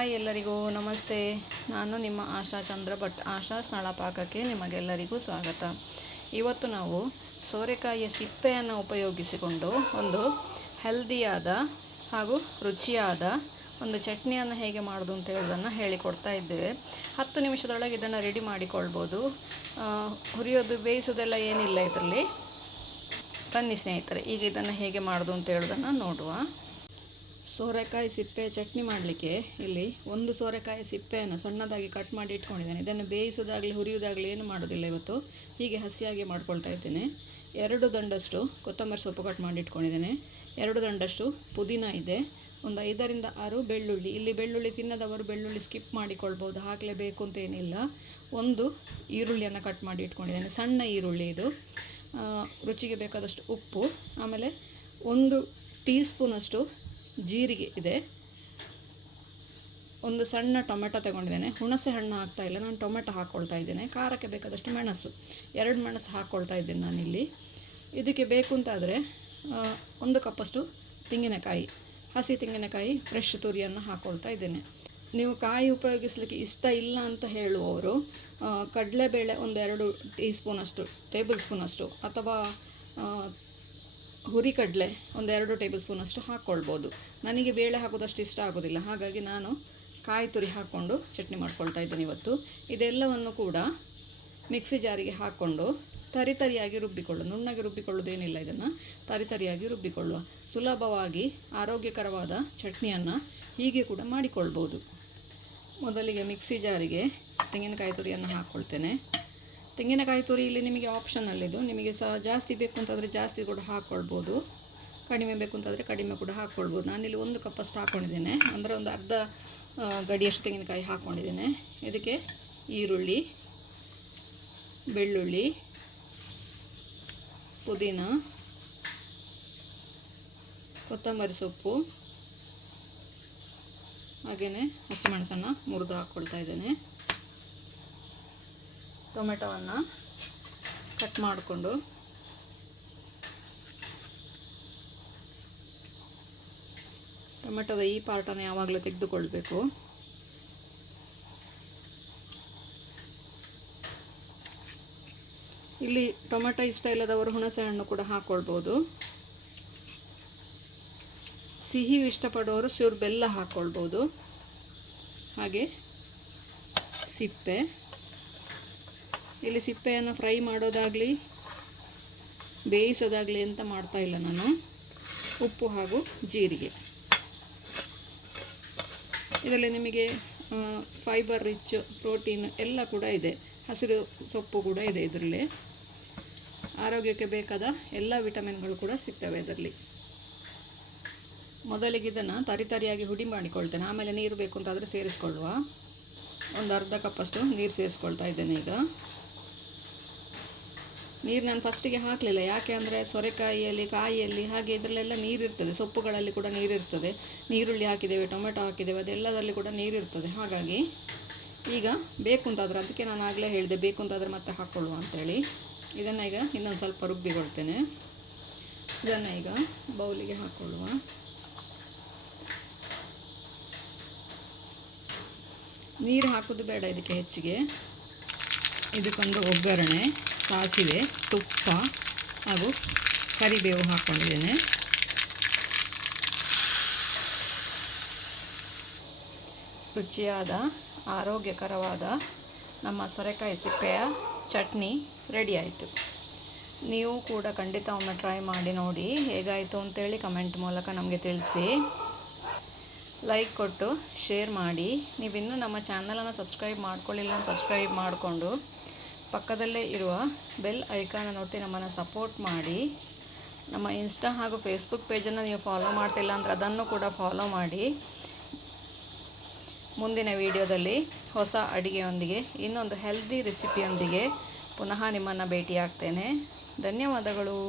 Hi ಎಲ್ಲರಿಗೂ ನಮಸ್ತೆ. ನಾನು ನಿಮ್ಮ ಆಶಾ ಚಂದ್ರ ಭಟ್. ಆಶಾ ಸ್ನಳ ಪಾಕಕ್ಕೆ ನಿಮಗೆಲ್ಲರಿಗೂ ಸ್ವಾಗತ. ಇವತ್ತು ನಾವು ಸೋರೆಕಾಯಿಯ ಸಿಪ್ಪೆಯನ್ನು ಉಪಯೋಗಿಸಿಕೊಂಡು ಒಂದು ಹೆಲ್ದಿಯಾದ ಹಾಗೂ ರುಚಿಯಾದ ಒಂದು ಚಟ್ನಿಯನ್ನು ಹೇಗೆ ಮಾಡೋದು ಅಂತ ಹೇಳೋದನ್ನು ಹೇಳಿಕೊಡ್ತಾ ಇದ್ದೇವೆ. 10 ನಿಮಿಷದೊಳಗೆ ಇದನ್ನು ರೆಡಿ ಮಾಡಿಕೊಳ್ಬೋದು. ಹುರಿಯೋದು ಬೇಯಿಸೋದೆಲ್ಲ ಏನಿಲ್ಲ ಇದರಲ್ಲಿ. ಬನ್ನಿ ಸ್ನೇಹಿತರೆ, ಈಗ ಇದನ್ನು ಹೇಗೆ ಮಾಡೋದು ಅಂತ ಹೇಳೋದನ್ನು ನೋಡುವ. ಸೋರೆಕಾಯಿ ಸಿಪ್ಪೆ ಚಟ್ನಿ ಮಾಡಲಿಕ್ಕೆ ಇಲ್ಲಿ ಒಂದು ಸೋರೆಕಾಯಿ ಸಿಪ್ಪೆಯನ್ನು ಸಣ್ಣದಾಗಿ ಕಟ್ ಮಾಡಿ ಇಟ್ಕೊಂಡಿದ್ದೇನೆ. ಇದನ್ನು ಬೇಯಿಸೋದಾಗಲಿ ಹುರಿಯೋದಾಗಲಿ ಏನು ಮಾಡೋದಿಲ್ಲ ಇವತ್ತು, ಹೀಗೆ ಹಸಿಯಾಗಿ ಮಾಡ್ಕೊಳ್ತಾ ಇದ್ದೇನೆ. 2 ದಂಡಷ್ಟು ಕೊತ್ತಂಬರಿ ಸೊಪ್ಪು ಕಟ್ ಮಾಡಿ ಇಟ್ಕೊಂಡಿದ್ದೇನೆ. 2 ದಂಡಷ್ಟು ಪುದೀನ ಇದೆ. ಒಂದು 5ರಿಂದ 6 ಬೆಳ್ಳುಳ್ಳಿ. ಇಲ್ಲಿ ಬೆಳ್ಳುಳ್ಳಿ ತಿನ್ನದವರು ಬೆಳ್ಳುಳ್ಳಿ ಸ್ಕಿಪ್ ಮಾಡಿಕೊಳ್ಬೋದು, ಹಾಕಲೇಬೇಕು ಅಂತ ಏನಿಲ್ಲ. 1 ಈರುಳ್ಳಿಯನ್ನು ಕಟ್ ಮಾಡಿ ಇಟ್ಕೊಂಡಿದ್ದೇನೆ, ಸಣ್ಣ ಈರುಳ್ಳಿ ಇದು. ರುಚಿಗೆ ಬೇಕಾದಷ್ಟು ಉಪ್ಪು, ಆಮೇಲೆ 1 ಟೀ ಸ್ಪೂನಷ್ಟು ಜೀರಿಗೆ ಇದೆ. 1 ಸಣ್ಣ ಟೊಮೆಟೊ ತಗೊಂಡಿದ್ದೇನೆ. ಹುಣಸೆ ಹಣ್ಣು ಹಾಕ್ತಾ ಇಲ್ಲ, ನಾನು ಟೊಮೆಟೊ ಹಾಕ್ಕೊಳ್ತಾ ಇದ್ದೇನೆ. ಖಾರಕ್ಕೆ ಬೇಕಾದಷ್ಟು ಮೆಣಸು, 2 ಮೆಣಸು ಹಾಕ್ಕೊಳ್ತಾ ಇದ್ದೇನೆ ನಾನಿಲ್ಲಿ. ಇದಕ್ಕೆ ಬೇಕು ಅಂತಾದರೆ 1 ಕಪ್ಪಷ್ಟು ತೆಂಗಿನಕಾಯಿ, ಹಸಿ ತೆಂಗಿನಕಾಯಿ ಫ್ರೆಶ್ ತುರಿಯನ್ನು ಹಾಕ್ಕೊಳ್ತಾ ಇದ್ದೇನೆ. ನೀವು ಕಾಯಿ ಉಪಯೋಗಿಸಲಿಕ್ಕೆ ಇಷ್ಟ ಇಲ್ಲ ಅಂತ ಹೇಳುವವರು ಕಡಲೆಬೇಳೆ 2 ಟೇಬಲ್ ಸ್ಪೂನಷ್ಟು ಅಥವಾ ಹುರಿಕಡಲೆ 2 ಟೇಬಲ್ ಸ್ಪೂನಷ್ಟು ಹಾಕ್ಕೊಳ್ಬೋದು. ನನಗೆ ಬೇಳೆ ಹಾಕೋದಷ್ಟು ಇಷ್ಟ ಆಗೋದಿಲ್ಲ, ಹಾಗಾಗಿ ನಾನು ಕಾಯಿ ತುರಿ ಹಾಕ್ಕೊಂಡು ಚಟ್ನಿ ಮಾಡ್ಕೊಳ್ತಾ ಇದ್ದೇನೆ ಇವತ್ತು. ಇದೆಲ್ಲವನ್ನು ಕೂಡ ಮಿಕ್ಸಿ ಜಾರಿಗೆ ಹಾಕ್ಕೊಂಡು ತರಿತರಿಯಾಗಿ ರುಬ್ಬಿಕೊಳ್ಳು. ನುಣ್ಣಗೆ ರುಬ್ಬಿಕೊಳ್ಳೋದೇನಿಲ್ಲ, ಇದನ್ನು ತರಿತರಿಯಾಗಿ ರುಬ್ಬಿಕೊಳ್ಳುವ. ಸುಲಭವಾಗಿ ಆರೋಗ್ಯಕರವಾದ ಚಟ್ನಿಯನ್ನು ಹೀಗೆ ಕೂಡ ಮಾಡಿಕೊಳ್ಬೋದು. ಮೊದಲಿಗೆ ಮಿಕ್ಸಿ ಜಾರಿಗೆ ತೆಂಗಿನಕಾಯಿ ತುರಿಯನ್ನು ಹಾಕ್ಕೊಳ್ತೇನೆ. ತೆಂಗಿನಕಾಯಿ ತುರಿ ಇಲ್ಲಿ ನಿಮಗೆ ಆಪ್ಷನಲ್ಲಿದ್ದು, ನಿಮಗೆ ಜಾಸ್ತಿ ಬೇಕು ಅಂತಂದರೆ ಜಾಸ್ತಿ ಕೂಡ ಹಾಕ್ಕೊಳ್ಬೋದು, ಕಡಿಮೆ ಬೇಕು ಅಂತಂದರೆ ಕಡಿಮೆ ಕೂಡ ಹಾಕ್ಕೊಳ್ಬೋದು. ನಾನಿಲ್ಲಿ 1 ಕಪ್ಪಷ್ಟು ಹಾಕ್ಕೊಂಡಿದ್ದೇನೆ, ಅಂದರೆ ಒಂದು ಅರ್ಧ ಗಡಿಯಷ್ಟು ತೆಂಗಿನಕಾಯಿ ಹಾಕ್ಕೊಂಡಿದ್ದೇನೆ. ಇದಕ್ಕೆ ಈರುಳ್ಳಿ, ಬೆಳ್ಳುಳ್ಳಿ, ಪುದೀನ, ಕೊತ್ತಂಬರಿ ಸೊಪ್ಪು, ಹಾಗೆಯೇ ಹಸಿಮೆಣಸನ್ನು ಮುರಿದು ಹಾಕ್ಕೊಳ್ತಾ ಇದ್ದೇನೆ. ಟೊಮೆಟೊವನ್ನು ಕಟ್ ಮಾಡಿಕೊಂಡು ಟೊಮೆಟೊದ ಈ ಪಾರ್ಟನ್ನು ಯಾವಾಗಲೂ ತೆಗೆದುಕೊಳ್ಬೇಕು. ಇಲ್ಲಿ ಟೊಮೆಟೊ ಇಷ್ಟ ಇಲ್ಲದವರು ಹುಣಸೆ ಹಣ್ಣು ಕೂಡ ಹಾಕ್ಕೊಳ್ಬೋದು. ಸಿಹಿ ಇಷ್ಟಪಡೋರು ಚೂರು ಬೆಲ್ಲ ಹಾಕ್ಕೊಳ್ಬೋದು. ಹಾಗೆ ಸಿಪ್ಪೆ, ಇಲ್ಲಿ ಸಿಪ್ಪೆಯನ್ನು ಫ್ರೈ ಮಾಡೋದಾಗಲಿ ಬೇಯಿಸೋದಾಗಲಿ ಅಂತ ಮಾಡ್ತಾ ಇಲ್ಲ ನಾನು. ಉಪ್ಪು ಹಾಗೂ ಜೀರಿಗೆ. ಇದರಲ್ಲಿ ನಿಮಗೆ ಫೈಬರ್ ರಿಚ್ ಪ್ರೋಟೀನ್ ಎಲ್ಲ ಕೂಡ ಇದೆ, ಹಸಿರು ಸೊಪ್ಪು ಕೂಡ ಇದೆ ಇದರಲ್ಲಿ. ಆರೋಗ್ಯಕ್ಕೆ ಬೇಕಾದ ಎಲ್ಲ ವಿಟಮಿನ್ಗಳು ಕೂಡ ಸಿಗ್ತವೆ ಇದರಲ್ಲಿ. ಮೊದಲಿಗೆ ಇದನ್ನು ತರಿತರಿಯಾಗಿ ಹುಡಿ ಮಾಡಿಕೊಳ್ತೇನೆ, ಆಮೇಲೆ ನೀರು ಬೇಕು ಅಂತಾದರೆ ಸೇರಿಸ್ಕೊಳ್ಳುವ. ಒಂದು ಅರ್ಧ ಕಪ್ಪಷ್ಟು ನೀರು ಸೇರಿಸ್ಕೊಳ್ತಾ ಇದ್ದೇನೆ. ಈಗ ನೀರು ನಾನು ಫಸ್ಟಿಗೆ ಹಾಕಲಿಲ್ಲ, ಯಾಕೆ ಅಂದರೆ ಸೊರೆಕಾಯಿಯಲ್ಲಿ, ಕಾಯಿಯಲ್ಲಿ ಹಾಗೆ ಇದರಲ್ಲೆಲ್ಲ ನೀರಿರ್ತದೆ, ಸೊಪ್ಪುಗಳಲ್ಲಿ ಕೂಡ ನೀರಿರ್ತದೆ. ನೀರುಳ್ಳಿ ಹಾಕಿದ್ದೇವೆ, ಟೊಮೆಟೊ ಹಾಕಿದ್ದೇವೆ, ಅದೆಲ್ಲದರಲ್ಲಿ ಕೂಡ ನೀರಿರ್ತದೆ. ಹಾಗಾಗಿ ಈಗ ಬೇಕು ಅಂತಾದರೆ, ಅದಕ್ಕೆ ನಾನು ಆಗಲೇ ಹೇಳಿದೆ ಬೇಕು ಅಂತಾದರೆ ಮತ್ತೆ ಹಾಕ್ಕೊಳ್ಳುವ ಅಂಥೇಳಿ. ಇದನ್ನು ಈಗ ಇನ್ನೊಂದು ಸ್ವಲ್ಪ ರುಬ್ಬಿಕೊಳ್ತೇನೆ. ಇದನ್ನು ಈಗ ಬೌಲಿಗೆ ಹಾಕ್ಕೊಳ್ಳುವ. ನೀರು ಹಾಕೋದು ಬೇಡ ಇದಕ್ಕೆ ಹೆಚ್ಚಿಗೆ. ಇದಕ್ಕೊಂದು ಒಗ್ಗರಣೆ, ಸಾಸಿವೆ, ತುಪ್ಪ ಹಾಗೂ ಕರಿಬೇವು ಹಾಕ್ಕೊಂಡಿದ್ದೇನೆ. ರುಚಿಯಾದ ಆರೋಗ್ಯಕರವಾದ ನಮ್ಮ ಸೋರೆಕಾಯಿ ಸಿಪ್ಪೆಯ ಚಟ್ನಿ ರೆಡಿ ಆಯಿತು. ನೀವು ಕೂಡ ಖಂಡಿತ ಒಮ್ಮೆ ಟ್ರೈ ಮಾಡಿ ನೋಡಿ, ಹೇಗಾಯಿತು ಅಂತೇಳಿ ಕಮೆಂಟ್ ಮೂಲಕ ನಮಗೆ ತಿಳಿಸಿ. ಲೈಕ್ ಕೊಟ್ಟು ಶೇರ್ ಮಾಡಿ. ನೀವಿನ್ನೂ ನಮ್ಮ ಚಾನಲನ್ನು ಸಬ್ಸ್ಕ್ರೈಬ್ ಮಾಡ್ಕೊಳ್ಳಿಲ್ಲ, ಸಬ್ಸ್ಕ್ರೈಬ್ ಮಾಡಿಕೊಂಡು ಪಕ್ಕದಲ್ಲೇ ಇರುವ ಬೆಲ್ ಐಕಾನನ್ನು ಒತ್ತಿ ನಮ್ಮನ್ನು ಸಪೋರ್ಟ್ ಮಾಡಿ. ನಮ್ಮ ಇನ್ಸ್ಟಾ ಹಾಗೂ ಫೇಸ್ಬುಕ್ ಪೇಜನ್ನು ನೀವು ಫಾಲೋ ಮಾಡ್ತಿಲ್ಲ ಅಂದರೆ ಅದನ್ನು ಕೂಡ ಫಾಲೋ ಮಾಡಿ. ಮುಂದಿನ ವಿಡಿಯೋದಲ್ಲಿ ಹೊಸ ಅಡುಗೆಯೊಂದಿಗೆ, ಇನ್ನೊಂದು ಹೆಲ್ದಿ ರೆಸಿಪಿಯೊಂದಿಗೆ ಪುನಃ ನಿಮ್ಮನ್ನು ಭೇಟಿಯಾಗ್ತೇನೆ. ಧನ್ಯವಾದಗಳು.